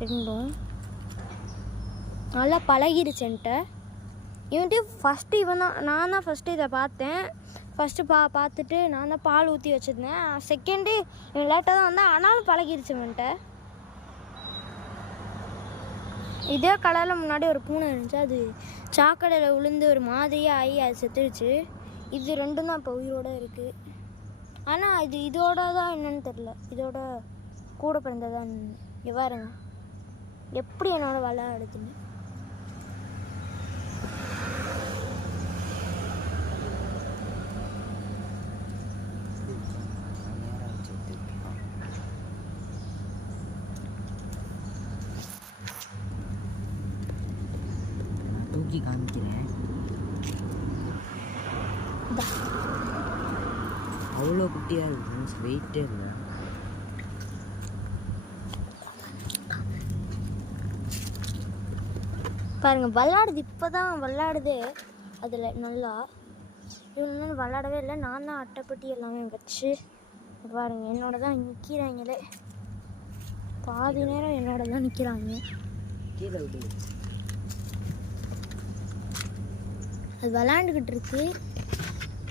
ரெண்டும் நல்லா பழகிடுச்சு என்கிட்ட. இவன்ட்டு ஃபஸ்ட்டு இவன் தான், நான் தான் ஃபஸ்ட்டு இதை பார்த்தேன். ஃபஸ்ட்டு பார்த்துட்டு நான் தான் பால் ஊற்றி வச்சுருந்தேன். செகண்டு இவன் லேட்டாக தான் வந்தேன், ஆனாலும் பழகிடுச்சு இவன்கிட்ட. இதே கலரில் முன்னாடி ஒரு பூனை இருந்துச்சு, அது சாக்கடையில் விழுந்து ஒரு மாதிரியாக ஆகி அது செத்துடுச்சு. இது ரெண்டும் தான் இப்போ உயிரோடு இருக்குது. ஆனால் இது இதோட தான் என்னன்னு தெரில, இதோட கூட பிறந்ததான் எவ்வாறுங்க எப்படி என்னோட விளையாடுதுன்னு. தூக்கி காமிக்கிறேன். அவ்வளோ குட்டியாக இருக்கு, வெயிட்டே இல்லை. பாருங்கள் விளாடுது, இப்போ தான் விளாடுது அதில் நல்லா. இவங்க விளாடவே இல்லை, நான் தான் அட்டைப்பட்டி எல்லாமே வச்சு. பாருங்கள் என்னோட தான் நிற்கிறாங்களே, பாதி நேரம் என்னோட தான் நிற்கிறாங்க. கீழே விடு. அது விளாண்டுக்கிட்டு இருக்கு.